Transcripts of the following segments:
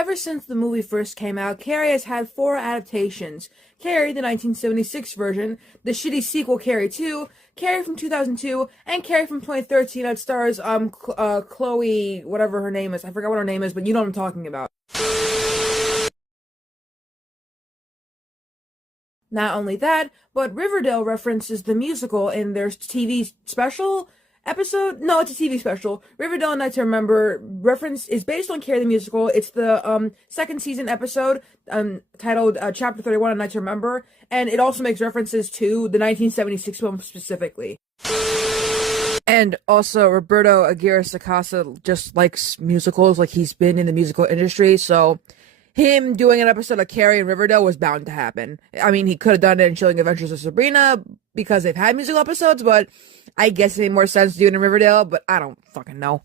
Ever since the movie first came out, Carrie has had 4 adaptations. Carrie, the 1976 version, the shitty sequel Carrie 2, Carrie from 2002, and Carrie from 2013 that stars Chloe, whatever her name is. I forgot what her name is, but you know what I'm talking about. Not only that, but Riverdale references the musical in their TV special episode. No, it's a TV special. Riverdale Night to Remember reference is based on Carrie the musical. It's the second season episode titled Chapter 31 A Night to Remember, and it also makes references to the 1976 film specifically. And also, Roberto Aguirre Sacasa just likes musicals, like he's been in the musical industry, so him doing an episode of Carrie and Riverdale was bound to happen. I mean, he could have done it in Chilling Adventures of Sabrina because they've had musical episodes, but I guess it made more sense to do it in Riverdale, but I don't fucking know.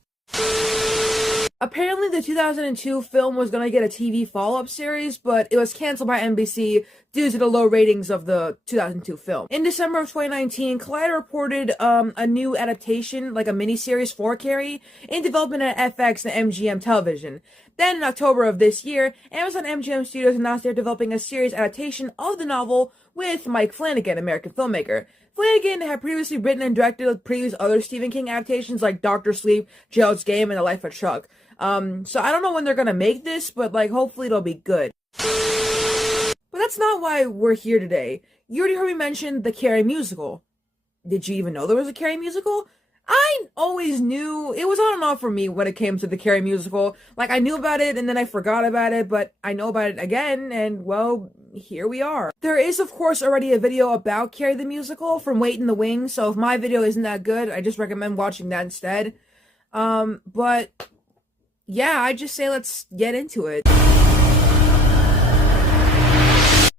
Apparently, the 2002 film was gonna get a TV follow-up series, but it was canceled by NBC due to the low ratings of the 2002 film. In December of 2019, Collider reported a new adaptation, like a miniseries for Carrie, in development at FX and MGM Television. Then, in October of this year, Amazon MGM Studios announced they're developing a series adaptation of the novel with Mike Flanagan, American filmmaker. Flanagan had previously written and directed previous other Stephen King adaptations like Dr. Sleep, Gerald's Game, and The Life of Chuck. So I don't know when they're gonna make this, but like hopefully it'll be good. But that's not why we're here today. You already heard me mention the Carrie musical. Did you even know there was a Carrie musical? I always knew it was on and off for me when it came to the Carrie musical. Like, I knew about it and then I forgot about it, but I know about it again, and well, here we are. There is, of course, already a video about Carrie the musical from Wait in the Wings, so if my video isn't that good, I just recommend watching that instead. But yeah, I just say let's get into it.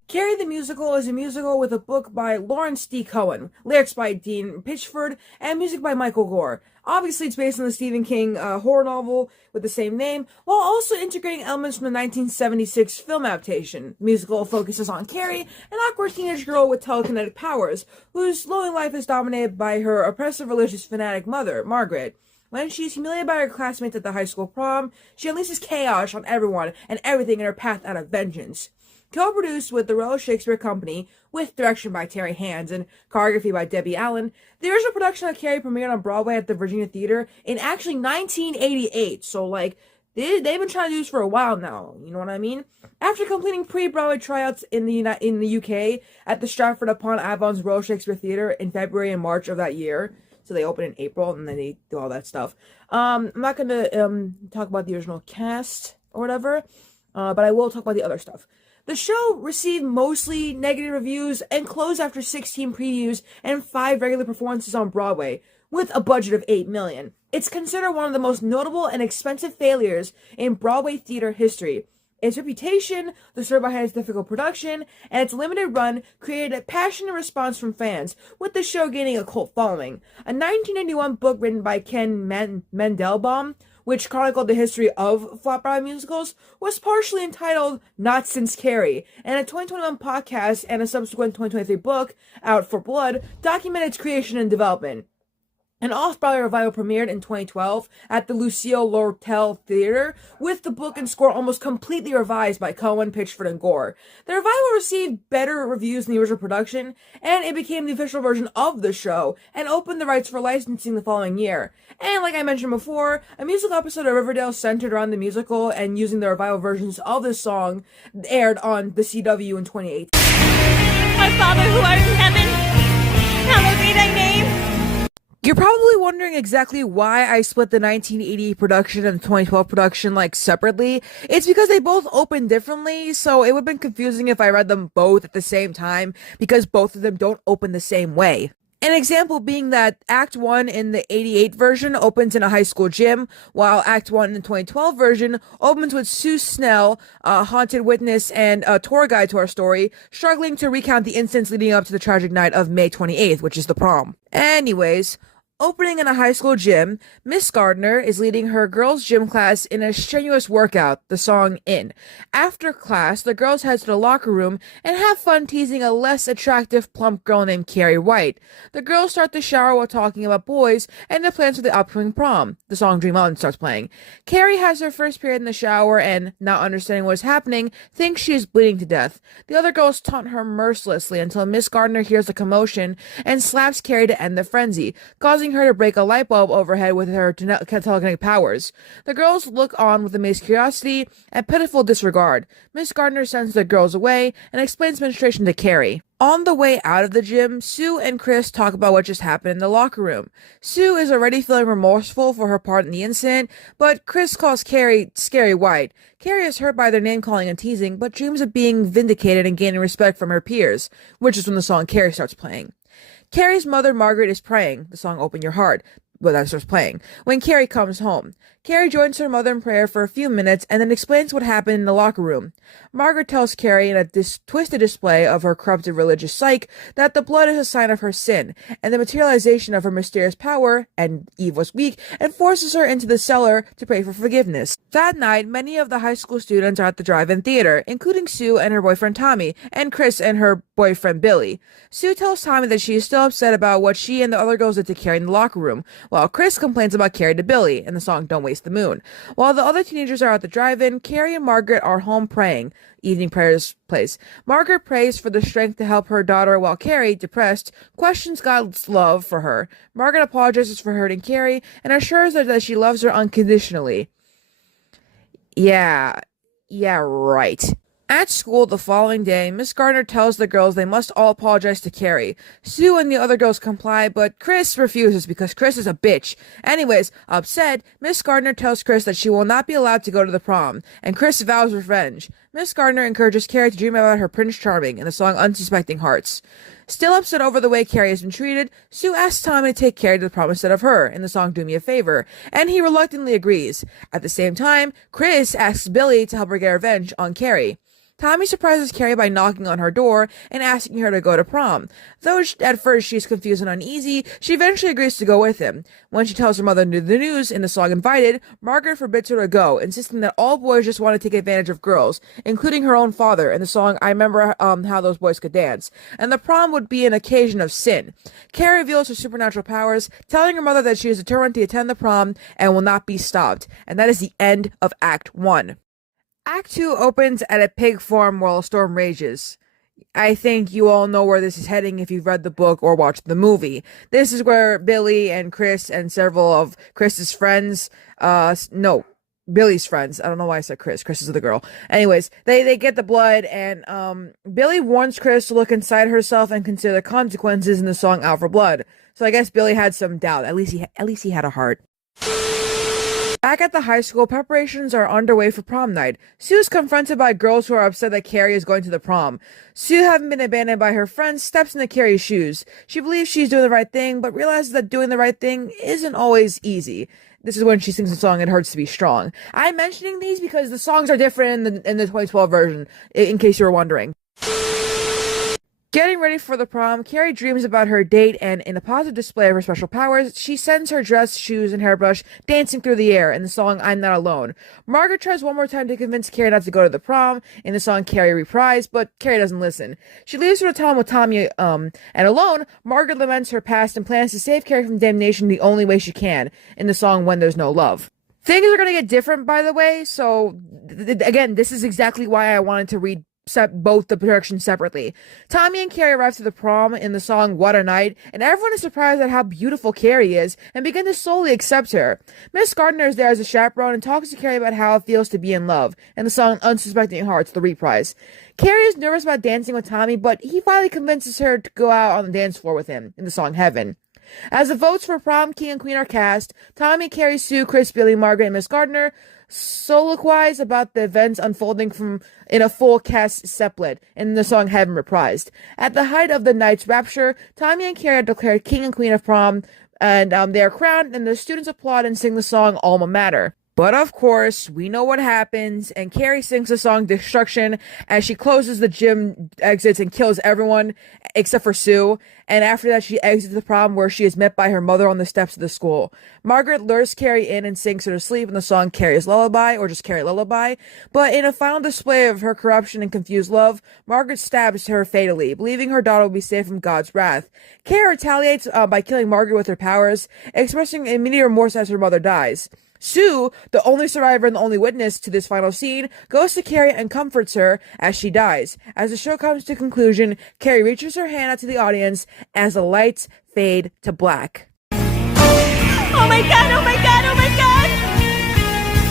Carrie the Musical is a musical with a book by Lawrence D. Cohen, lyrics by Dean Pitchford, and music by Michael Gore. Obviously, it's based on the Stephen King horror novel with the same name, while also integrating elements from the 1976 film adaptation. The musical focuses on Carrie, an awkward teenage girl with telekinetic powers, whose lonely life is dominated by her oppressive religious fanatic mother, Margaret. When she's humiliated by her classmates at the high school prom, she unleashes chaos on everyone and everything in her path out of vengeance. Co-produced with the Royal Shakespeare Company, with direction by Terry Hands and choreography by Debbie Allen, the original production of Carrie premiered on Broadway at the Virginia Theater in actually 1988, so like, they've been trying to do this for a while now, you know what I mean? After completing pre-Broadway tryouts in the UK at the Stratford-upon-Avon's Royal Shakespeare Theater in February and March of that year, so they open in April and then they do all that stuff. I'm not gonna talk about the original cast or whatever, but I will talk about the other stuff. The show received mostly negative reviews and closed after 16 previews and 5 regular performances on Broadway, with a budget of $8 million. It's considered one of the most notable and expensive failures in Broadway theater history. Its reputation, the story behind its difficult production, and its limited run created a passionate response from fans, with the show gaining a cult following. A 1991 book written by Ken Mandelbaum, which chronicled the history of flop Broadway musicals, was partially entitled Not Since Carrie, and a 2021 podcast and a subsequent 2023 book, Out for Blood, documented its creation and development. An off-Broadway revival premiered in 2012 at the Lucille Lortel Theater, with the book and score almost completely revised by Cohen, Pitchford, and Gore. The revival received better reviews than the original production, and it became the official version of the show, and opened the rights for licensing the following year. And like I mentioned before, a musical episode of Riverdale centered around the musical and using the revival versions of this song aired on the CW in 2018. Our Father who art in heaven, hallowed be thy name. You're probably wondering exactly why I split the 1980 production and the 2012 production, like, separately. It's because they both open differently, so it would have been confusing if I read them both at the same time, because both of them don't open the same way. An example being that Act 1 in the 88 version opens in a high school gym, while Act 1 in the 2012 version opens with Sue Snell, a haunted witness and a tour guide to our story, struggling to recount the incidents leading up to the tragic night of May 28th, which is the prom. Anyways, Opening in a high school gym, Miss Gardner is leading her girls' gym class in a strenuous workout, the song In. After class, the girls head to the locker room and have fun teasing a less attractive plump girl named Carrie White. The girls start the shower while talking about boys and their plans for the upcoming prom. The song Dream On starts playing. Carrie has her first period in the shower and, not understanding what is happening, thinks she is bleeding to death. The other girls taunt her mercilessly until Miss Gardner hears the commotion and slaps Carrie to end the frenzy, causing her to break a light bulb overhead with her telekinetic powers. The girls look on with amazed curiosity and pitiful disregard. Miss Gardner sends the girls away and explains menstruation to Carrie. On the way out of the gym, Sue and Chris talk about what just happened in the locker room. Sue is already feeling remorseful for her part in the incident, but Chris calls Carrie Scary White. Carrie is hurt by their name-calling and teasing, but dreams of being vindicated and gaining respect from her peers, which is when the song Carrie starts playing. Carrie's mother, Margaret, is praying, the song Open Your Heart, but that starts playing, when Carrie comes home. Carrie joins her mother in prayer for a few minutes and then explains what happened in the locker room. Margaret tells Carrie in a twisted display of her corrupted religious psyche that the blood is a sign of her sin and the materialization of her mysterious power, and Eve was weak, and forces her into the cellar to pray for forgiveness. That night, many of the high school students are at the drive-in theater, including Sue and her boyfriend Tommy, and Chris and her boyfriend Billy. Sue tells Tommy that she is still upset about what she and the other girls did to Carrie in the locker room, while Chris complains about Carrie to Billy in the song Don't Waste the Moon. While the other teenagers are at the drive-in, Carrie and Margaret are home praying. Evening prayers place. Margaret prays for the strength to help her daughter, while Carrie, depressed, questions God's love for her. Margaret apologizes for hurting Carrie and assures her that she loves her unconditionally. Yeah, right. At school the following day, Miss Gardner tells the girls they must all apologize to Carrie. Sue and the other girls comply, but Chris refuses because Chris is a bitch. Anyways, upset, Miss Gardner tells Chris that she will not be allowed to go to the prom, and Chris vows revenge. Miss Gardner encourages Carrie to dream about her Prince Charming in the song Unsuspecting Hearts. Still upset over the way Carrie has been treated, Sue asks Tommy to take Carrie to the prom instead of her in the song Do Me a Favor, and he reluctantly agrees. At the same time, Chris asks Billy to help her get revenge on Carrie. Tommy surprises Carrie by knocking on her door and asking her to go to prom. Though at first she's confused and uneasy, she eventually agrees to go with him. When she tells her mother the news in the song Invited, Margaret forbids her to go, insisting that all boys just want to take advantage of girls, including her own father in the song I Remember How Those Boys Could Dance, and the prom would be an occasion of sin. Carrie reveals her supernatural powers, telling her mother that she is determined to attend the prom and will not be stopped. And that is the end of Act 1. Act 2 opens at a pig farm while a storm rages. I think you all know where this is heading if you've read the book or watched the movie. This is where Billy and Chris and several of Chris's friends, Billy's friends. I don't know why I said Chris. Chris is the girl. Anyways, they get the blood, and Billy warns Chris to look inside herself and consider the consequences in the song Out for Blood. So I guess Billy had some doubt. At least he had a heart. Back at the high school, preparations are underway for prom night. Sue is confronted by girls who are upset that Carrie is going to the prom. Sue, having been abandoned by her friends, steps into Carrie's shoes. She believes she's doing the right thing, but realizes that doing the right thing isn't always easy. This is when she sings the song It Hurts to Be Strong. I'm mentioning these because the songs are different in the 2012 version, in case you were wondering. Getting ready for the prom, Carrie dreams about her date, and in a positive display of her special powers, she sends her dress, shoes, and hairbrush dancing through the air in the song I'm Not Alone. Margaret tries one more time to convince Carrie not to go to the prom in the song Carrie Reprised, but Carrie doesn't listen. She leaves her to town with Tommy, and alone, Margaret laments her past and plans to save Carrie from damnation the only way she can in the song When There's No Love. Things are going to get different, by the way, so again, this is exactly why I wanted to read both the productions separately. Tommy and Carrie arrive to the prom in the song What a Night, and everyone is surprised at how beautiful Carrie is and begin to slowly accept her. Miss Gardner is there as a chaperone and talks to Carrie about how it feels to be in love in the song Unsuspecting Hearts, the reprise. Carrie is nervous about dancing with Tommy, but he finally convinces her to go out on the dance floor with him in the song Heaven. As the votes for prom king and queen are cast, Tommy, Carrie, Sue, Chris, Billy, Margaret, and Miss Gardner soliloquize about the events unfolding in a full cast seplet in the song Heaven Reprised. At the height of the night's rapture, Tommy and Carrie are declared king and queen of prom, and they are crowned, and the students applaud and sing the song Alma Mater. But of course, we know what happens, and Carrie sings the song Destruction as she closes the gym exits and kills everyone except for Sue. And after that, she exits the prom where she is met by her mother on the steps of the school. Margaret lures Carrie in and sings her to sleep in the song Carrie's Lullaby, or just Carrie Lullaby. But in a final display of her corruption and confused love, Margaret stabs her fatally, believing her daughter will be saved from God's wrath. Carrie retaliates by killing Margaret with her powers, expressing immediate remorse as her mother dies. Sue, the only survivor and the only witness to this final scene, goes to Carrie and comforts her as she dies. As the show comes to conclusion, Carrie reaches her hand out to the audience as the lights fade to black. Oh my god, oh my god, oh my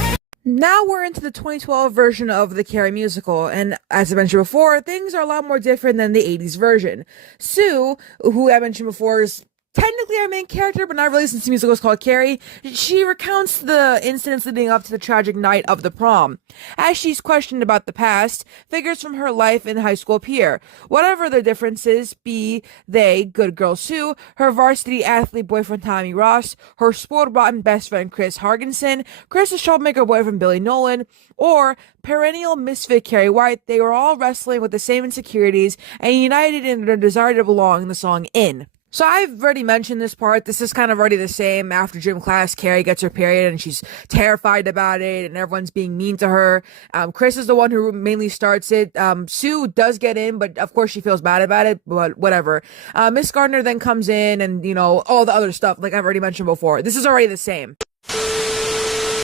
god! Now we're into the 2012 version of the Carrie musical, and as I mentioned before, things are a lot more different than the 80s version. Sue, who I mentioned before is technically our main character, but not really since the musical is called Carrie, she recounts the incidents leading up to the tragic night of the prom. As she's questioned about the past, figures from her life in high school appear. Whatever the differences be, they, good girl Sue, her varsity athlete boyfriend Tommy Ross, her spoiled rotten best friend Chris Hargensen, Chris's troublemaker boyfriend Billy Nolan, or perennial misfit Carrie White, they were all wrestling with the same insecurities and united in their desire to belong in the song In. So I've already mentioned this part. This is kind of already the same. After gym class, Carrie gets her period and she's terrified about it and everyone's being mean to her. Chris is the one who mainly starts it. Sue does get in, but of course she feels bad about it, but whatever. Miss Gardner then comes in and, all the other stuff like I've already mentioned before. This is already the same.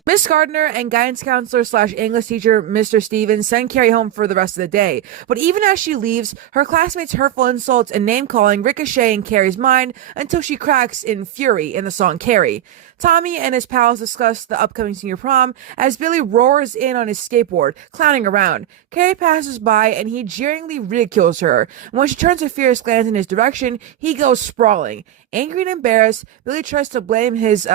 Miss Gardner and guidance counselor / English teacher Mr. Stevens send Carrie home for the rest of the day. But even as she leaves, her classmates' hurtful insults and name-calling ricochet in Carrie's mind until she cracks in fury in the song Carrie. Tommy and his pals discuss the upcoming senior prom as Billy roars in on his skateboard, clowning around. Carrie passes by and he jeeringly ridicules her. When she turns a fierce glance in his direction, he goes sprawling. Angry and embarrassed, Billy tries to blame his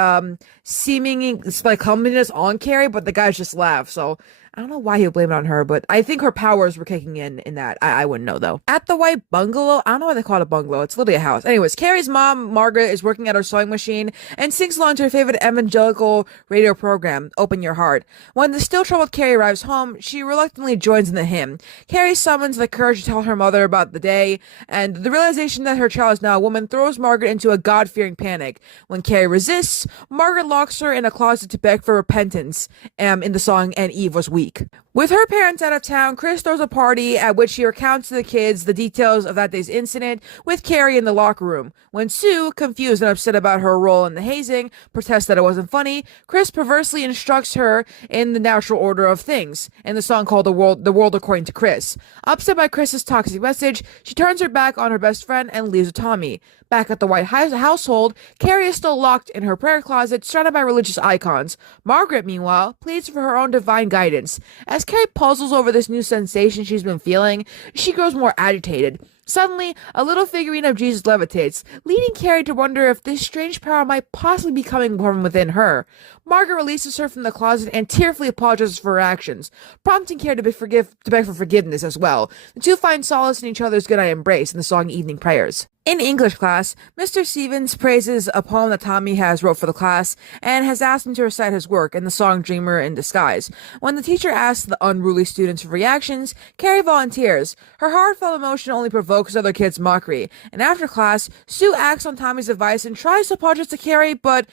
seeming humbleness on Carrie, but the guys just laugh. So I don't know why he would blame it on her, but I think her powers were kicking in that. I wouldn't know, though. At the White Bungalow, I don't know why they call it a bungalow. It's literally a house. Anyways, Carrie's mom, Margaret, is working at her sewing machine and sings along to her favorite evangelical radio program, Open Your Heart. When the still troubled Carrie arrives home, she reluctantly joins in the hymn. Carrie summons the courage to tell her mother about the day, and the realization that her child is now a woman throws Margaret into a God-fearing panic. When Carrie resists, Margaret locks her in a closet to beg for repentance in the song And Eve Was Weak. With her parents out of town, Chris throws a party at which she recounts to the kids the details of that day's incident with Carrie in the locker room. When Sue, confused and upset about her role in the hazing, protests that it wasn't funny, Chris perversely instructs her in the natural order of things, in the song called The World According to Chris. Upset by Chris's toxic message, she turns her back on her best friend and leaves with Tommy. Back at the White household, Carrie is still locked in her prayer closet, surrounded by religious icons. Margaret, meanwhile, pleads for her own divine guidance. As Carrie puzzles over this new sensation she's been feeling, she grows more agitated. Suddenly, a little figurine of Jesus levitates, leading Carrie to wonder if this strange power might possibly be coming from within her. Margaret releases her from the closet and tearfully apologizes for her actions, prompting Carrie to beg for forgiveness as well. The two find solace in each other's goodnight embrace in the song Evening Prayers. In English class, Mr. Stevens praises a poem that Tommy has wrote for the class and has asked him to recite his work in the song Dreamer in Disguise. When the teacher asks the unruly students for reactions, Carrie volunteers. Her heartfelt emotion only provokes other kids' mockery. And after class, Sue acts on Tommy's advice and tries to apologize to Carrie, but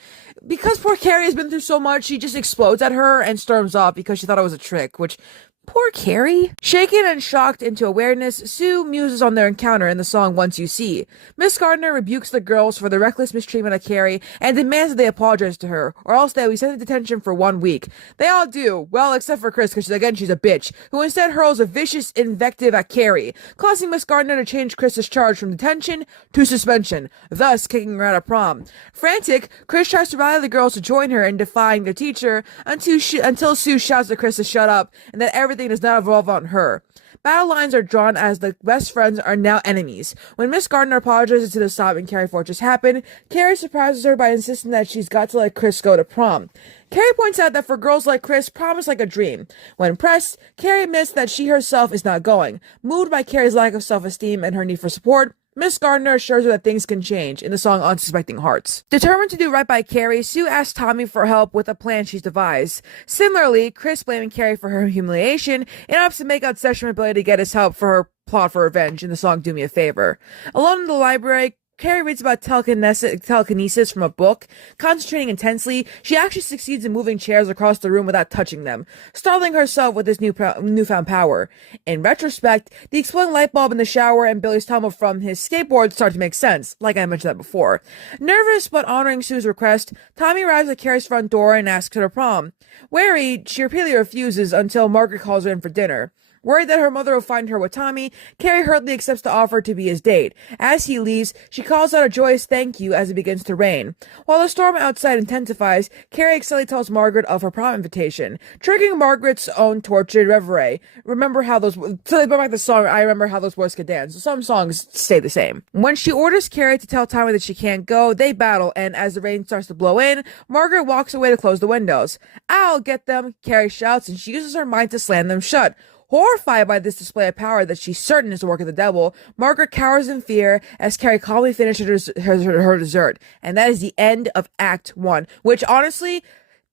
because poor Carrie has been through so much, she just explodes at her and storms off because she thought it was a trick, which... Poor Carrie. Shaken and shocked into awareness, Sue muses on their encounter in the song Once You See. Miss Gardner rebukes the girls for the reckless mistreatment of Carrie and demands that they apologize to her, or else they'll be sent to detention for 1 week. They all do, well, except for Chris, because again, she's a bitch, who instead hurls a vicious invective at Carrie, causing Miss Gardner to change Chris's charge from detention to suspension, thus kicking her out of prom. Frantic, Chris tries to rally the girls to join her in defying their teacher until Sue shouts at Chris to shut up and that everything does not revolve on her. Battle lines are drawn as the best friends are now enemies. When Miss Gardner apologizes to the sobbing Carrie for what just happened, Carrie surprises her by insisting that she's got to let Chris go to prom. Carrie points out that for girls like Chris, prom is like a dream. When pressed, Carrie admits that she herself is not going. Moved by Carrie's lack of self-esteem and her need for support, Miss Gardner assures her that things can change in the song Unsuspecting Hearts. Determined to do right by Carrie, Sue asks Tommy for help with a plan she's devised. Similarly, Chris, blaming Carrie for her humiliation, interrupts a makeout session with Billy to get his help for her plot for revenge in the song Do Me a Favor. Alone in the library, Carrie reads about telekinesis from a book. Concentrating intensely, she actually succeeds in moving chairs across the room without touching them, startling herself with this newfound power. In retrospect, the exploding light bulb in the shower and Billy's tumble from his skateboard start to make sense, like I mentioned that before. Nervous but honoring Sue's request, Tommy arrives at Carrie's front door and asks her to prom. Wary, she repeatedly refuses until Margaret calls her in for dinner. Worried that her mother will find her with Tommy, Carrie hurriedly accepts the offer to be his date. As he leaves, she calls out a joyous thank you as it begins to rain. While the storm outside intensifies, Carrie excitedly tells Margaret of her prom invitation, triggering Margaret's own tortured reverie. So they brought back the song, I Remember How Those Boys Could Dance. Some songs stay the same. When she orders Carrie to tell Tommy that she can't go, they battle, and as the rain starts to blow in, Margaret walks away to close the windows. I'll get them, Carrie shouts, and she uses her mind to slam them shut. Horrified by this display of power that she's certain is the work of the devil, Margaret cowers in fear as Carrie calmly finishes her dessert. And that is the end of Act 1. Which, honestly,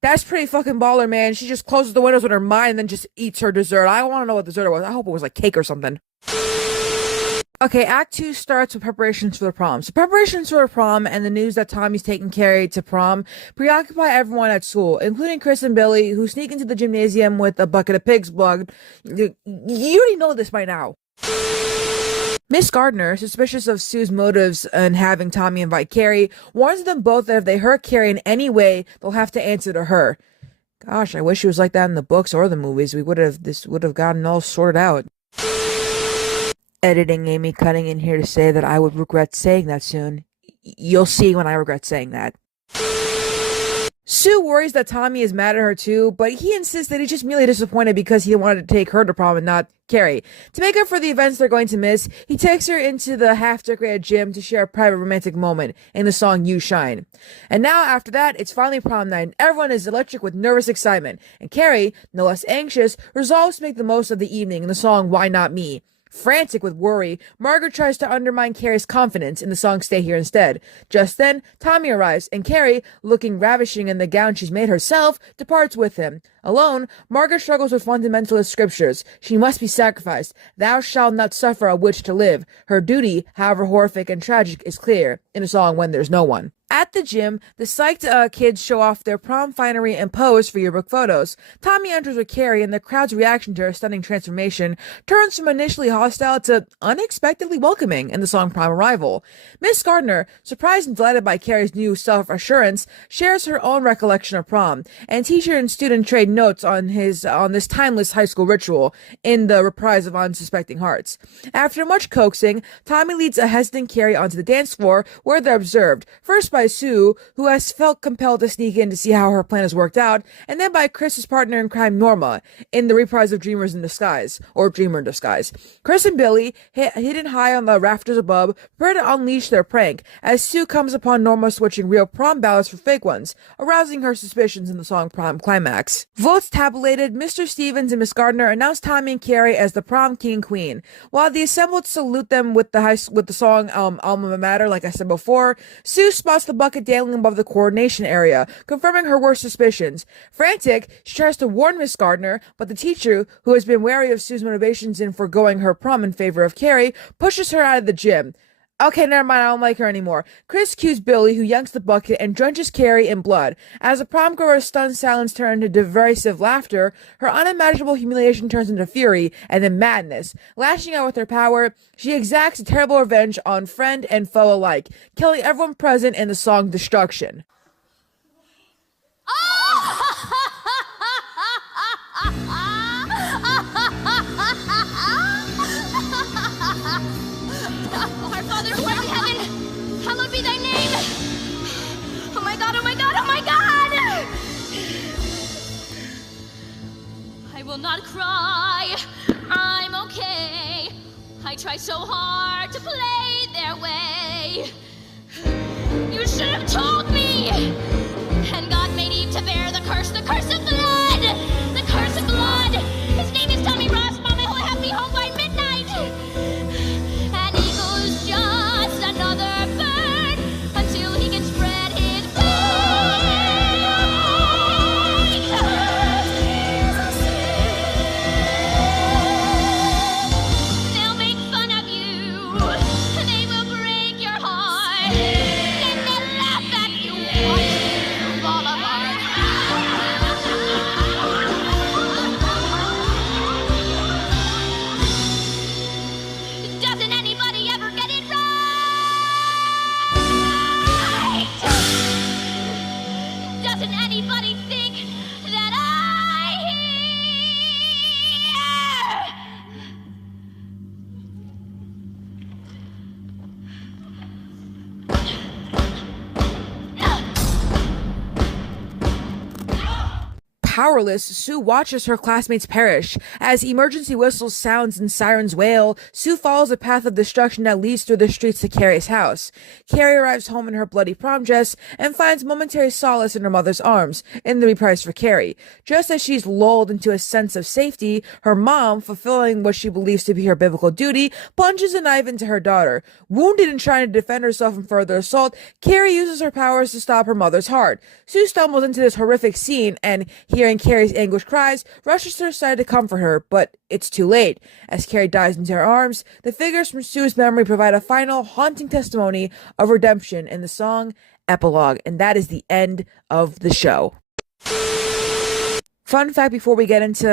that's pretty fucking baller, man. She just closes the windows with her mind and then just eats her dessert. I want to know what dessert it was. I hope it was like cake or something. Okay, Act 2 starts with preparations for the prom. So preparations for the prom and the news that Tommy's taking Carrie to prom preoccupy everyone at school, including Chris and Billy, who sneak into the gymnasium with a bucket of pig's blood. You already know this by now. Miss Gardner, suspicious of Sue's motives in having Tommy invite Carrie, warns them both that if they hurt Carrie in any way, they'll have to answer to her. Gosh, I wish it was like that in the books or the movies. This would have gotten all sorted out. Editing Amy cutting in here to say that I would regret saying that soon. You'll see when I regret saying that. Sue worries that Tommy is mad at her too, but he insists that he's just merely disappointed because he wanted to take her to prom and not Carrie. To make up for the events they're going to miss, he takes her into the half-decorated gym to share a private romantic moment in the song You Shine. And now, after that, it's finally prom night, and everyone is electric with nervous excitement. And Carrie, no less anxious, resolves to make the most of the evening in the song Why Not Me? Frantic with worry, Margaret tries to undermine Carrie's confidence in the song Stay Here Instead. Just then, Tommy arrives, and Carrie, looking ravishing in the gown she's made herself, departs with him. Alone, Margaret struggles with fundamentalist scriptures. She must be sacrificed. Thou shalt not suffer a witch to live. Her duty, however horrific and tragic, is clear in a song When There's No One. At the gym, the psyched kids show off their prom finery and pose for yearbook photos. Tommy enters with Carrie, and the crowd's reaction to her stunning transformation turns from initially hostile to unexpectedly welcoming in the song Prom Arrival. Miss Gardner, surprised and delighted by Carrie's new self-assurance, shares her own recollection of prom, and teacher and student trade notes on this timeless high school ritual in the reprise of Unsuspecting Hearts. After much coaxing, Tommy leads a hesitant Carrie onto the dance floor, where they're observed, first by Sue, who has felt compelled to sneak in to see how her plan has worked out, and then by Chris's partner in crime, Norma, in the reprise of Dreamers in Disguise, or Dreamer in Disguise. Chris and Billy, hidden high on the rafters above, prepare to unleash their prank, as Sue comes upon Norma switching real prom ballots for fake ones, arousing her suspicions in the song Prom Climax. Votes tabulated, Mr. Stevens and Miss Gardner announce Tommy and Carrie as the prom king and queen. While the assembled salute them with the song Alma Mater, like I said before, Sue spots the bucket dangling above the coordination area, confirming her worst suspicions. Frantic, she tries to warn Miss Gardner, but the teacher, who has been wary of Sue's motivations in foregoing her prom in favor of Carrie, pushes her out of the gym. Okay, never mind, I don't like her anymore. Chris cues Billy, who yanks the bucket and drenches Carrie in blood. As the prom-goer's stunned silence turns into derisive laughter, her unimaginable humiliation turns into fury and then madness. Lashing out with her power, she exacts a terrible revenge on friend and foe alike, killing everyone present in the song Destruction. Our Father who art in heaven, hallowed be thy name. Oh my God, oh my God, oh my God! I will not cry, I'm okay. I try so hard to play their way. You should have told me! And God made Eve to bear the curse of blood! The curse of blood! His name is Tommy Ross, Mama, he'll have me home by midnight! And eagles jump powerless, Sue watches her classmates perish. As emergency whistles sounds and sirens wail, Sue follows a path of destruction that leads through the streets to Carrie's house. Carrie arrives home in her bloody prom dress and finds momentary solace in her mother's arms, in the reprise for Carrie. Just as she's lulled into a sense of safety, her mom, fulfilling what she believes to be her biblical duty, plunges a knife into her daughter. Wounded and trying to defend herself from further assault, Carrie uses her powers to stop her mother's heart. Sue stumbles into this horrific scene and, hearing Carrie's anguished cries, rushes to her side to comfort her, but it's too late. As Carrie dies into her arms, the figures from Sue's memory provide a final, haunting testimony of redemption in the song Epilogue, and that is the end of the show. Fun fact before we get into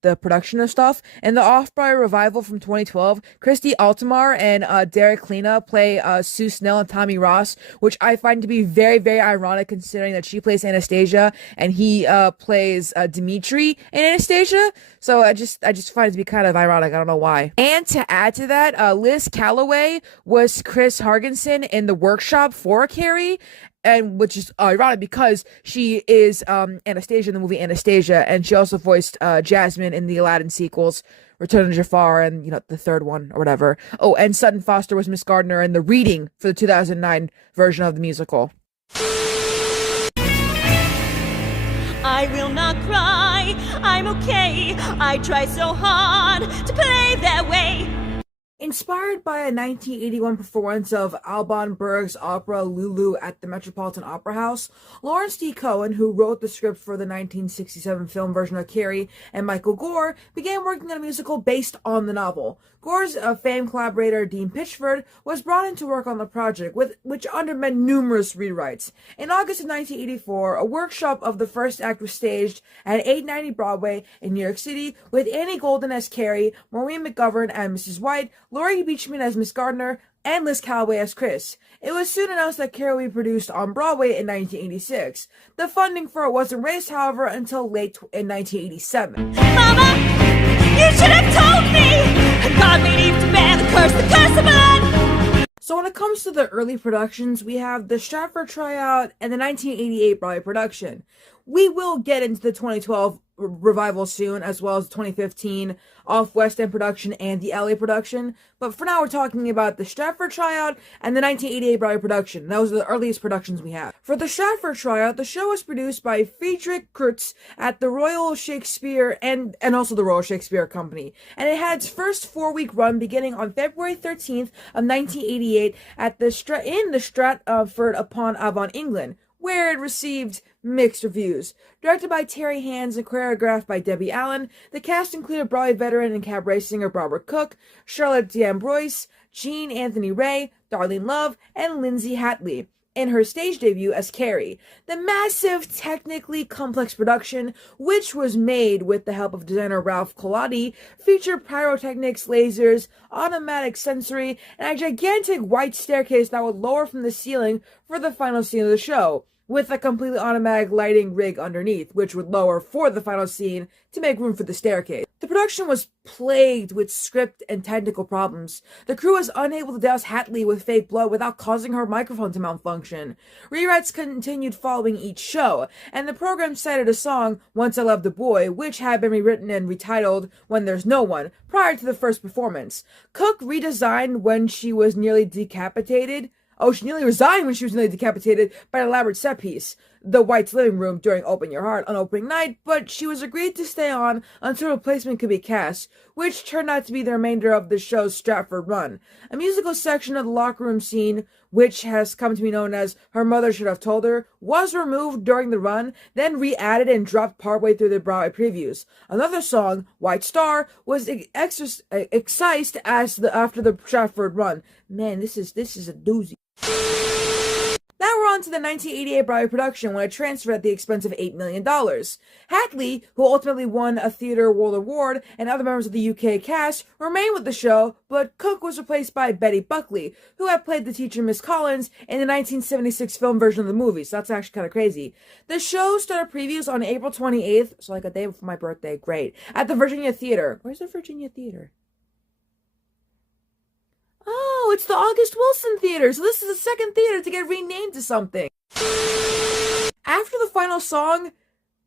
the production of stuff, in the Off-Broadway revival from 2012, Christy Altomare and Derek Lena play Sue Snell and Tommy Ross, which I find to be very, very ironic considering that she plays Anastasia and he plays Dimitri in Anastasia. So I just find it to be kind of ironic. I don't know why. And to add to that, Liz Calloway was Chris Hargensen in The Workshop for Carrie, and which is ironic because she is Anastasia in the movie Anastasia, and she also voiced Jasmine in the Aladdin sequels, Return of Jafar, and the third one or whatever. Oh, and Sutton Foster was Miss Gardner in the reading for the 2009 version of the musical. I will not cry, I'm okay. I try so hard to play that way. Inspired by a 1981 performance of Alban Berg's opera Lulu at the Metropolitan Opera House, Lawrence D. Cohen, who wrote the script for the 1967 film version of Carrie, and Michael Gore, began working on a musical based on the novel. Gore's famed collaborator Dean Pitchford was brought in to work on the project, which underwent numerous rewrites. In August of 1984, a workshop of the first act was staged at 890 Broadway in New York City, with Annie Golden as Carrie, Maureen McGovern as Mrs. White, Laurie Beechman as Miss Gardner, and Liz Calloway as Chris. It was soon announced that Carrie would be produced on Broadway in 1986. The funding for it wasn't raised, however, until late in 1987. Mama, you should have told me! God made Eve to bear the curse of blood! So when it comes to the early productions, we have the Stratford tryout and the 1988 Broadway production. We will get into the 2012 revival soon, as well as the 2015 Off West End production and the LA production. But for now, we're talking about the Stratford tryout and the 1988 Broadway production. Those are the earliest productions we have. For the Stratford tryout, the show was produced by Friedrich Kurtz at the Royal Shakespeare and also the Royal Shakespeare Company. And it had its first 4-week run beginning on February 13th of 1988 at the Stratford upon Avon, England, where it received mixed reviews. Directed by Terry Hands and choreographed by Debbie Allen, the cast included Broadway veteran and cabaret singer Barbara Cook, Charlotte D'Ambroise, Jean Anthony Ray, Darlene Love, and Lindsay Hatley in her stage debut as Carrie. The massive, technically complex production, which was made with the help of designer Ralph Colati, featured pyrotechnics, lasers, automatic sensory, and a gigantic white staircase that would lower from the ceiling for the final scene of the show, with a completely automatic lighting rig underneath, which would lower for the final scene to make room for the staircase. The production was plagued with script and technical problems. The crew was unable to douse Hatley with fake blood without causing her microphone to malfunction. Rewrites continued following each show, and the program cited a song, Once I Loved a Boy, which had been rewritten and retitled When There's No One, prior to the first performance. Cook redesigned when she was nearly decapitated. Oh, she nearly resigned when she was nearly decapitated by an elaborate set piece, the White's living room, during Open Your Heart on opening night, but she was agreed to stay on until a replacement could be cast, which turned out to be the remainder of the show's Stratford run. A musical section of the locker room scene, which has come to be known as Her Mother Should Have Told Her, was removed during the run, then re-added and dropped partway through the Broadway previews. Another song, White Star, was excised after the Stratford run. Man, this is a doozy. Now we're on to the 1988 Broadway production, when it transferred at the expense of $8 million. Hatley, who ultimately won a Theatre World Award, and other members of the UK cast remained with the show, but Cook was replaced by Betty Buckley, who had played the teacher Miss Collins in the 1976 film version of the movie, so that's actually kind of crazy. The show started previews on April 28th, so like a day before my birthday, great, at the Virginia Theatre. Where's the Virginia Theatre? Oh, it's the August Wilson Theater, so this is the second theater to get renamed to something. After the final song,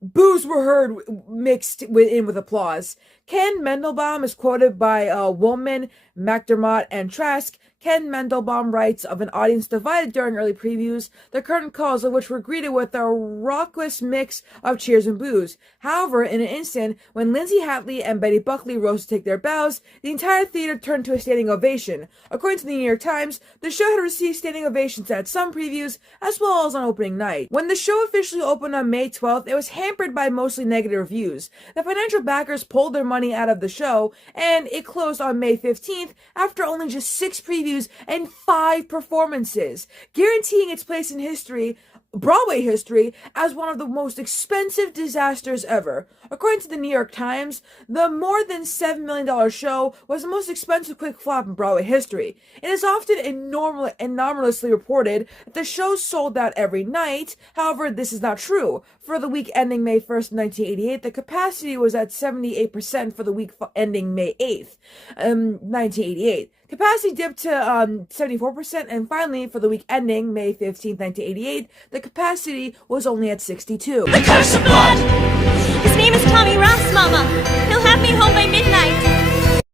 boos were heard mixed with applause. Ken Mendelbaum is quoted by Woolman, McDermott, and Trask. Ken Mendelbaum writes of an audience divided during early previews, the curtain calls of which were greeted with a raucous mix of cheers and boos. However, in an instant, when Lindsay Hatley and Betty Buckley rose to take their bows, the entire theater turned to a standing ovation. According to the New York Times, the show had received standing ovations at some previews, as well as on opening night. When the show officially opened on May 12th, it was hampered by mostly negative reviews. The financial backers pulled their money out of the show, and it closed on May 15th after only just 6 previews and 5 performances, guaranteeing its place in history, Broadway history, as one of the most expensive disasters ever. According to the New York Times, the more than $7 million show was the most expensive quick flop in Broadway history. It is often anomalously reported that the show sold out every night. However, this is not true. For the week ending May 1st, 1988, the capacity was at 78% for the week ending May 8th, 1988. Capacity dipped to 74%, and finally, for the week ending May 15, 1988, the capacity was only at 62. The curse of blood! His name is Tommy Ross, Mama. He'll have me home by midnight.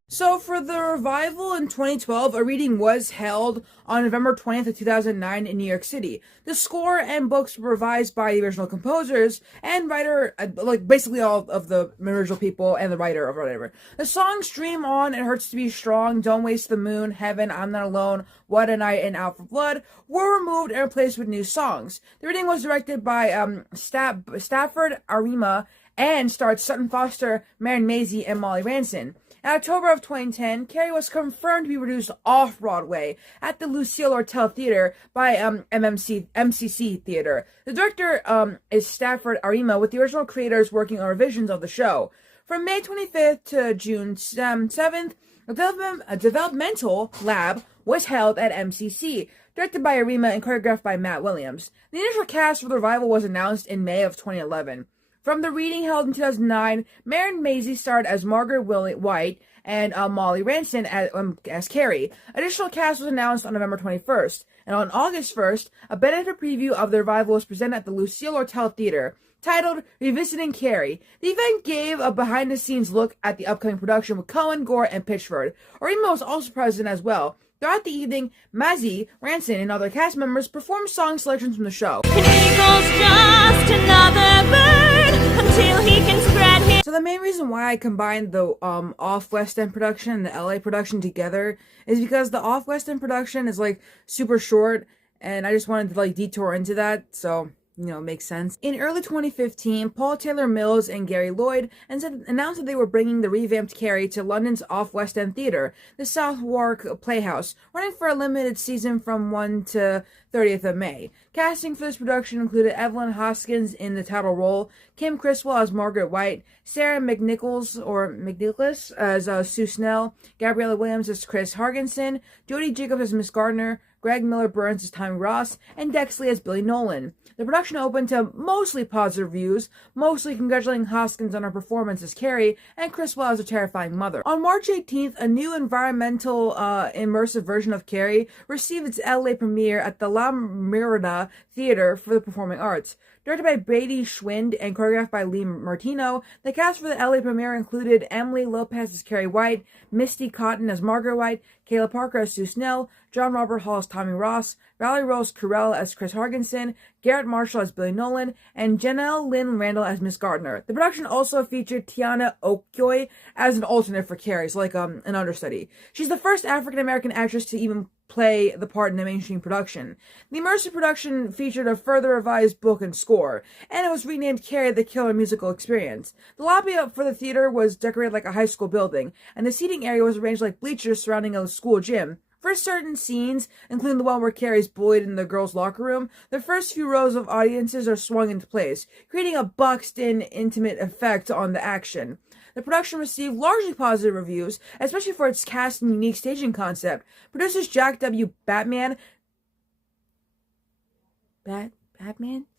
So for the revival in 2012, a reading was held on November 20th of 2009 in New York City. The score and books were revised by the original composers and writer, like basically all of the original people and the writer or whatever. The songs Dream On, It Hurts to Be Strong, Don't Waste the Moon, Heaven, I'm Not Alone, What a Night, and Out for Blood were removed and replaced with new songs. The reading was directed by Stafford Arima and starred Sutton Foster, Marion Mazzie, and Molly Ranson. In October of 2010, Carrie was confirmed to be produced off-Broadway at the Lucille Lortel Theater by MCC Theater. The director is Stafford Arima, with the original creators working on revisions of the show. From May 25th to June 7th, a developmental lab was held at MCC, directed by Arima and choreographed by Matt Williams. The initial cast for the revival was announced in May of 2011. From the reading held in 2009, Marion Mazzie starred as Margaret White and Molly Ranson as Carrie. Additional cast was announced on November 21st. And on August 1st, a benefit preview of the revival was presented at the Lucille Lortel Theater, titled Revisiting Carrie. The event gave a behind-the-scenes look at the upcoming production with Cohen, Gore, and Pitchford. Arima was also present as well. Throughout the evening, Mazzie, Ranson, and other cast members performed song selections from the show. An eagle's just another bird until he can spread his... So the main reason why I combined the off West End production and the LA production together is because the off West End production is like super short, and I just wanted to like detour into that, so makes sense. In early 2015, Paul Taylor Mills and Gary Lloyd announced that they were bringing the revamped Carrie to London's off-West End Theatre, the Southwark Playhouse, running for a limited season from 1 to 30th of May. Casting for this production included Evelyn Hoskins in the title role, Kim Criswell as Margaret White, Sarah McNicholas as Sue Snell, Gabriella Williams as Chris Hargensen, Jodie Jacobs as Miss Gardner, Greg Miller Burns as Tommy Ross, and Dexley as Billy Nolan. The production opened to mostly positive reviews, mostly congratulating Hoskins on her performance as Carrie and Criswell as a terrifying mother. On March 18th, a new environmental immersive version of Carrie received its LA premiere at the La Mirada Theater for the Performing Arts. Directed by Brady Schwind and choreographed by Lee Martino, the cast for the LA premiere included Emily Lopez as Carrie White, Misty Cotton as Margaret White, Kayla Parker as Sue Snell, John Robert Hall as Tommy Ross, Valerie Rose Carell as Chris Hargensen, Garrett Marshall as Billy Nolan, and Janelle Lynn Randall as Miss Gardner. The production also featured Tiana Okoye as an alternate for Carrie, so like an understudy. She's the first African-American actress to even play the part in a mainstream production. The immersive production featured a further revised book and score, and it was renamed Carrie the Killer Musical Experience. The lobby for the theater was decorated like a high school building, and the seating area was arranged like bleachers surrounding a school gym. For certain scenes, including the one where Carrie's bullied in the girls' locker room, the first few rows of audiences are swung into place, creating a boxed-in, intimate effect on the action. The production received largely positive reviews, especially for its cast and unique staging concept. Producers Jack W. Batman?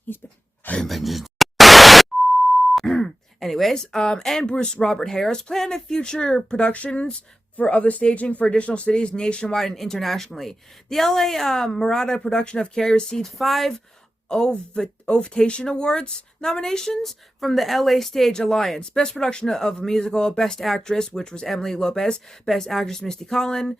He's Anyways, and Bruce Robert Harris planned future productions of the staging for additional cities nationwide and internationally. The LA Murata production of Carrie received 5 Ovation Awards nominations from the LA Stage Alliance. Best Production of a Musical, Best Actress, which was Emily Lopez, Best Actress Misty Cotton,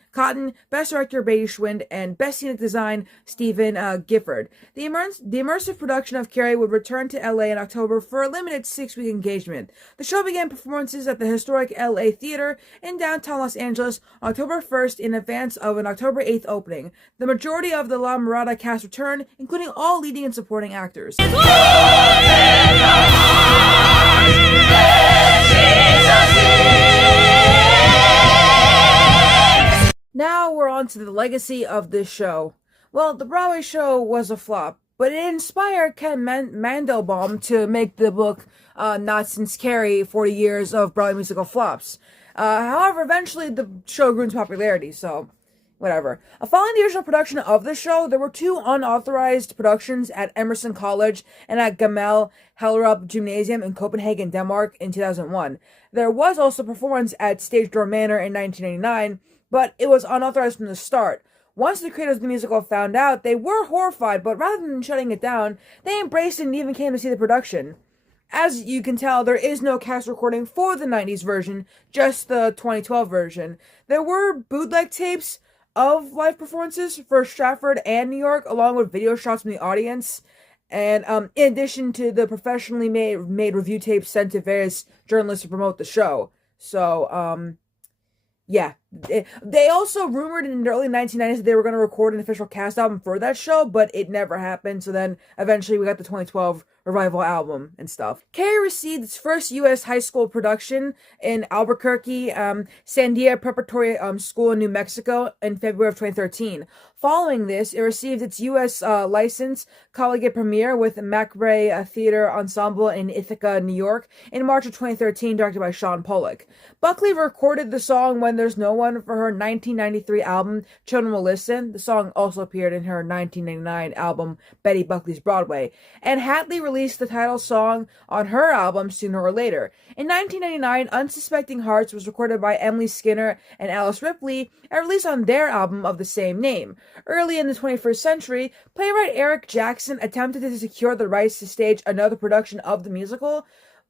Best Director Beatty Schwind, and Best Scenic Design Stephen Gifford. The immersive production of Carrie would return to LA in October for a limited 6-week engagement. The show began performances at the historic LA Theater in downtown Los Angeles on October 1st in advance of an October 8th opening. The majority of the La Mirada cast returned, including all leading and supporting actors. Now we're on to the legacy of this show. Well, the Broadway show was a flop, but it inspired Ken Mandelbaum to make the book Not Since Carrie, 40 Years of Broadway Musical Flops. However, eventually the show grew into popularity, so whatever. Following the original production of the show, there were 2 unauthorized productions at Emerson College and at Gammel Hellerup Gymnasium in Copenhagen, Denmark in 2001. There was also a performance at Stage Door Manor in 1999, but it was unauthorized from the start. Once the creators of the musical found out, they were horrified, but rather than shutting it down, they embraced it and even came to see the production. As you can tell, there is no cast recording for the 90s version, just the 2012 version. There were bootleg tapes of live performances for Stratford and New York, along with video shots from the audience, and in addition to the professionally made review tapes sent to various journalists to promote the show. So, yeah. They also rumored in the early 1990s that they were going to record an official cast album for that show, but it never happened. So then eventually we got the 2012 revival album and stuff. Carrie received its first U.S. high school production in Albuquerque, Sandia Preparatory School in New Mexico in February of 2013. Following this, it received its U.S. license collegiate premiere with MacRae Theater Ensemble in Ithaca, New York in March of 2013, directed by Sean Pollock. Buckley recorded the song When There's No One for her 1993 album Children Will Listen. The song also appeared in her 1999 album Betty Buckley's Broadway, and Hadley released the title song on her album Sooner or Later. In 1999, Unsuspecting Hearts was recorded by Emily Skinner and Alice Ripley and released on their album of the same name. Early in the 21st century, playwright Eric Jackson attempted to secure the rights to stage another production of the musical,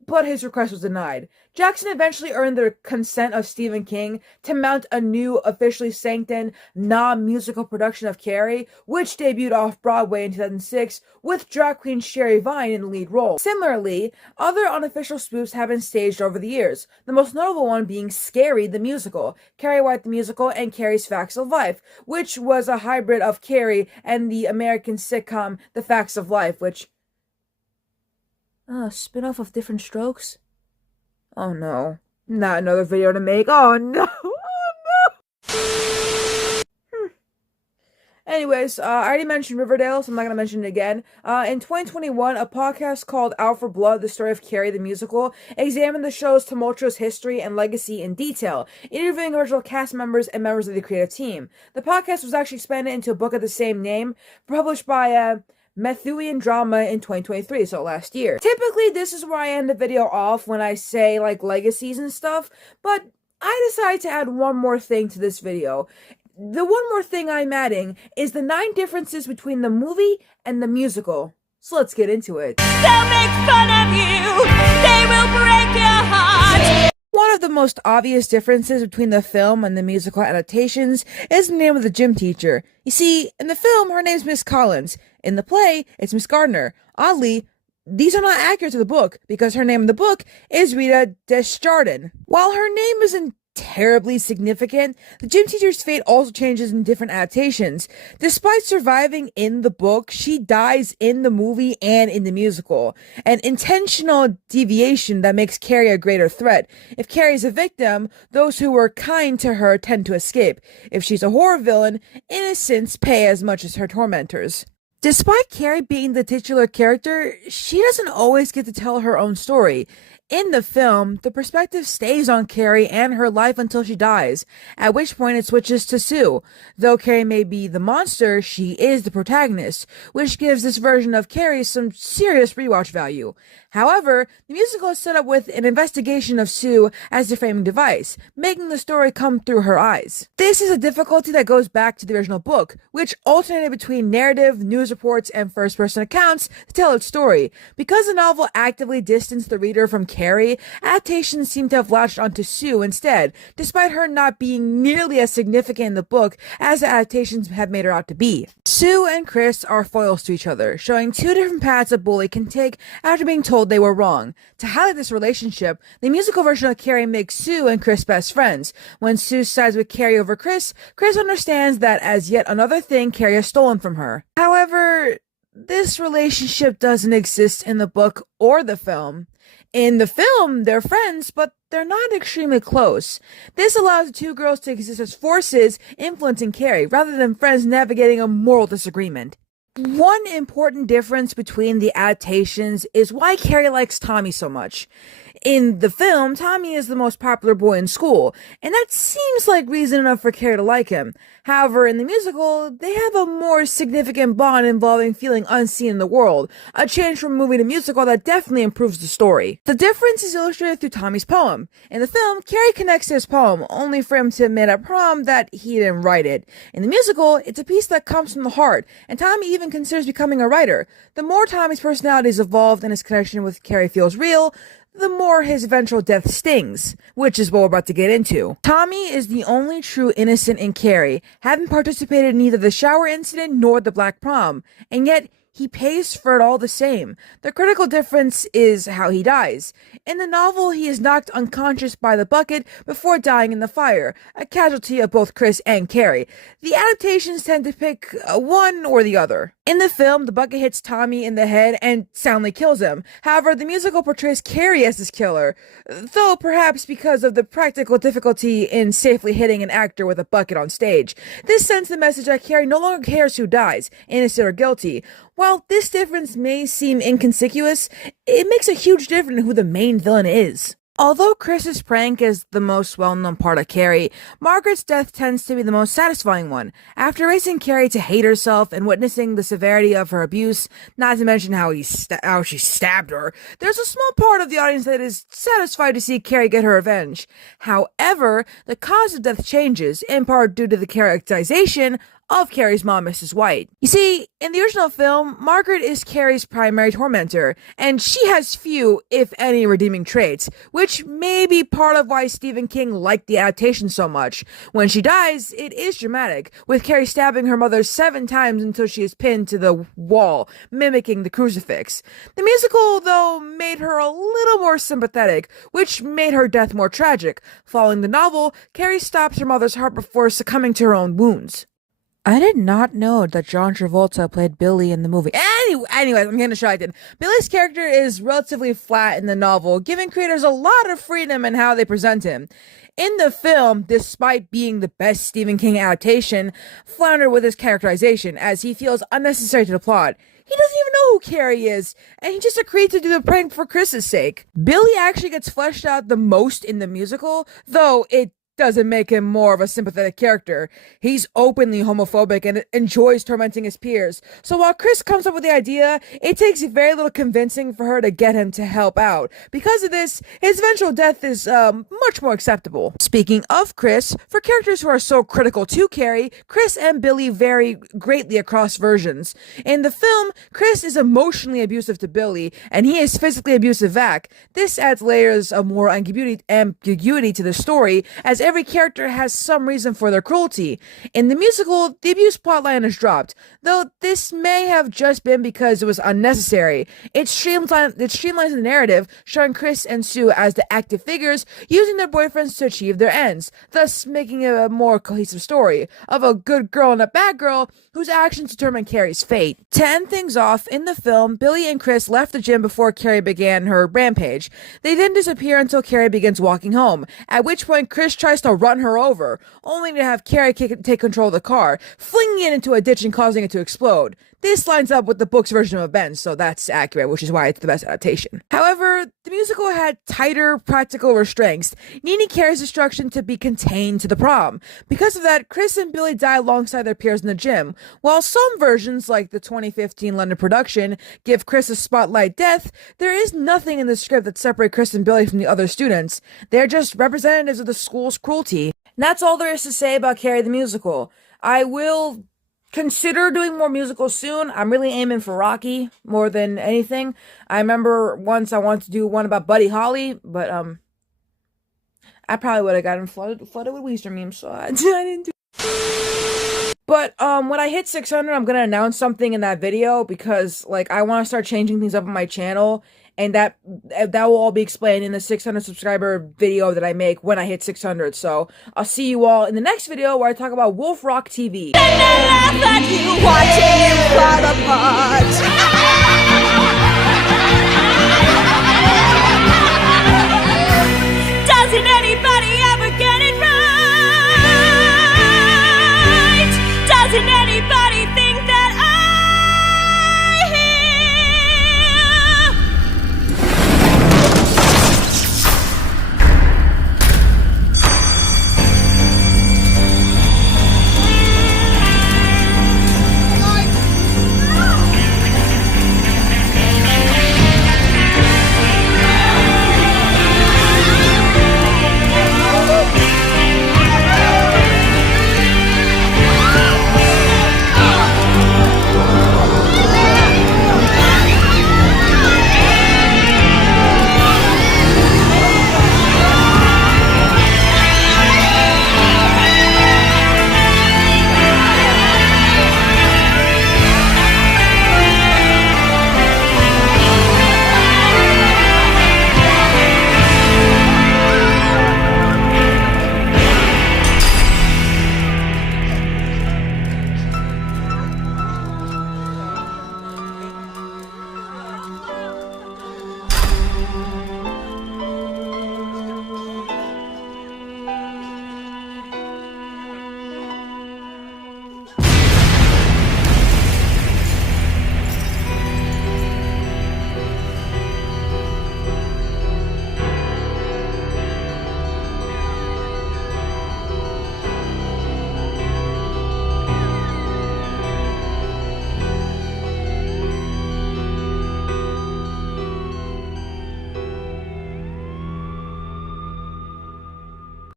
but his request was denied. Jackson eventually earned the consent of Stephen King to mount a new, officially sanctioned, non-musical production of Carrie, which debuted off-Broadway in 2006, with drag queen Sherry Vine in the lead role. Similarly, other unofficial spoofs have been staged over the years, the most notable one being Scary the Musical, Carrie White the Musical, and Carrie's Facts of Life, which was a hybrid of Carrie and the American sitcom The Facts of Life, which spin-off of Different Strokes? Oh no. Not another video to make. Oh no! Oh no! Anyways, I already mentioned Riverdale, so I'm not going to mention it again. In 2021, a podcast called Out for Blood, The Story of Carrie the Musical, examined the show's tumultuous history and legacy in detail, interviewing original cast members and members of the creative team. The podcast was actually expanded into a book of the same name, published by Methuian Drama in 2023, so last year. Typically, this is where I end the video off when I say, like, legacies and stuff, but I decided to add one more thing to this video. The one more thing I'm adding is the 9 differences between the movie and the musical. So let's get into it. They'll make fun of you. They will break your heart. One of the most obvious differences between the film and the musical adaptations is the name of the gym teacher. You see, in the film, her name's Miss Collins. In the play, it's Miss Gardner. Oddly, these are not accurate to the book, because her name in the book is Rita Desjardins. While her name isn't terribly significant, the gym teacher's fate also changes in different adaptations. Despite surviving in the book, she dies in the movie and in the musical. An intentional deviation that makes Carrie a greater threat. If Carrie's a victim, those who were kind to her tend to escape. If she's a horror villain, innocents pay as much as her tormentors. Despite Carrie being the titular character, she doesn't always get to tell her own story. In the film, the perspective stays on Carrie and her life until she dies, at which point it switches to Sue. Though Carrie may be the monster, she is the protagonist, which gives this version of Carrie some serious rewatch value. However, the musical is set up with an investigation of Sue as the framing device, making the story come through her eyes. This is a difficulty that goes back to the original book, which alternated between narrative, news reports, and first-person accounts to tell its story. Because the novel actively distanced the reader from Carrie, adaptations seem to have latched onto Sue instead, despite her not being nearly as significant in the book as the adaptations have made her out to be. Sue and Chris are foils to each other, showing two different paths a bully can take after being told they were wrong. To highlight this relationship, the musical version of Carrie makes Sue and Chris best friends. When Sue sides with Carrie over Chris, Chris understands that as yet another thing Carrie has stolen from her. However, this relationship doesn't exist in the book or the film. In the film, they're friends, but they're not extremely close. This allows the two girls to exist as forces influencing Carrie, rather than friends navigating a moral disagreement. One important difference between the adaptations is why Carrie likes Tommy so much. In the film, Tommy is the most popular boy in school, and that seems like reason enough for Carrie to like him. However, in the musical, they have a more significant bond involving feeling unseen in the world, a change from movie to musical that definitely improves the story. The difference is illustrated through Tommy's poem. In the film, Carrie connects to his poem, only for him to admit at prom that he didn't write it. In the musical, it's a piece that comes from the heart, and Tommy even considers becoming a writer. The more Tommy's personality is evolved and his connection with Carrie feels real, the more his eventual death stings, which is what we're about to get into. Tommy is the only true innocent in Carrie, having participated in neither the shower incident nor the black prom, and yet he pays for it all the same. The critical difference is how he dies. In the novel, he is knocked unconscious by the bucket before dying in the fire, a casualty of both Chris and Carrie. The adaptations tend to pick one or the other. In the film, the bucket hits Tommy in the head and soundly kills him. However, the musical portrays Carrie as his killer, though perhaps because of the practical difficulty in safely hitting an actor with a bucket on stage. This sends the message that Carrie no longer cares who dies, innocent or guilty. While this difference may seem inconspicuous, it makes a huge difference in who the main villain is. Although Chris's prank is the most well-known part of Carrie, Margaret's death tends to be the most satisfying one. After raising Carrie to hate herself and witnessing the severity of her abuse, not to mention how she stabbed her, there's a small part of the audience that is satisfied to see Carrie get her revenge. However, the cause of death changes, in part due to the characterization of Carrie's mom, Mrs. White. You see, in the original film, Margaret is Carrie's primary tormentor, and she has few, if any, redeeming traits, which may be part of why Stephen King liked the adaptation so much. When she dies, it is dramatic, with Carrie stabbing her mother 7 times until she is pinned to the wall, mimicking the crucifix. The musical, though, made her a little more sympathetic, which made her death more tragic. Following the novel, Carrie stops her mother's heart before succumbing to her own wounds. I did not know that John Travolta played Billy in the movie. Anyways, I'm getting distracted. Billy's character is relatively flat in the novel, giving creators a lot of freedom in how they present him. In the film, despite being the best Stephen King adaptation, floundered with his characterization, as he feels unnecessary to the plot. He doesn't even know who Carrie is, and he just agreed to do the prank for Chris's sake. Billy actually gets fleshed out the most in the musical, though it doesn't make him more of a sympathetic character. He's openly homophobic and enjoys tormenting his peers. So while Chris comes up with the idea, it takes very little convincing for her to get him to help out. Because of this, his eventual death is much more acceptable. Speaking of Chris, for characters who are so critical to Carrie, Chris and Billy vary greatly across versions. In the film, Chris is emotionally abusive to Billy, and he is physically abusive back. This adds layers of more ambiguity to the story, as every character has some reason for their cruelty. In the musical, the abuse plotline is dropped, though this may have just been because it was unnecessary. It streamlines the narrative, showing Chris and Sue as the active figures, using their boyfriends to achieve their ends, thus making it a more cohesive story of a good girl and a bad girl whose actions determine Carrie's fate. To end things off, in the film, Billy and Chris left the gym before Carrie began her rampage. They then disappear until Carrie begins walking home, at which point Chris tries to run her over, only to have Carrie take control of the car, flinging it into a ditch and causing it to explode. This lines up with the book's version of events, so that's accurate, which is why it's the best adaptation. However, the musical had tighter practical restraints, needing Carrie's destruction to be contained to the prom. Because of that, Chris and Billy die alongside their peers in the gym. While some versions, like the 2015 London production, give Chris a spotlight death, there is nothing in the script that separates Chris and Billy from the other students. They're just representatives of the school's cruelty. And that's all there is to say about Carrie the musical. I will consider doing more musicals soon. I'm really aiming for Rocky more than anything. I remember once I wanted to do one about Buddy Holly, but I probably would have gotten flooded with Weezer memes, so I didn't do. But when I hit 600, I'm gonna announce something in that video because like I want to start changing things up on my channel, and that will all be explained in the 600 subscriber video that I make when I hit 600. So I'll see you all in the next video where I talk about Wolf Rock TV. And I laugh at you watching you fall apart.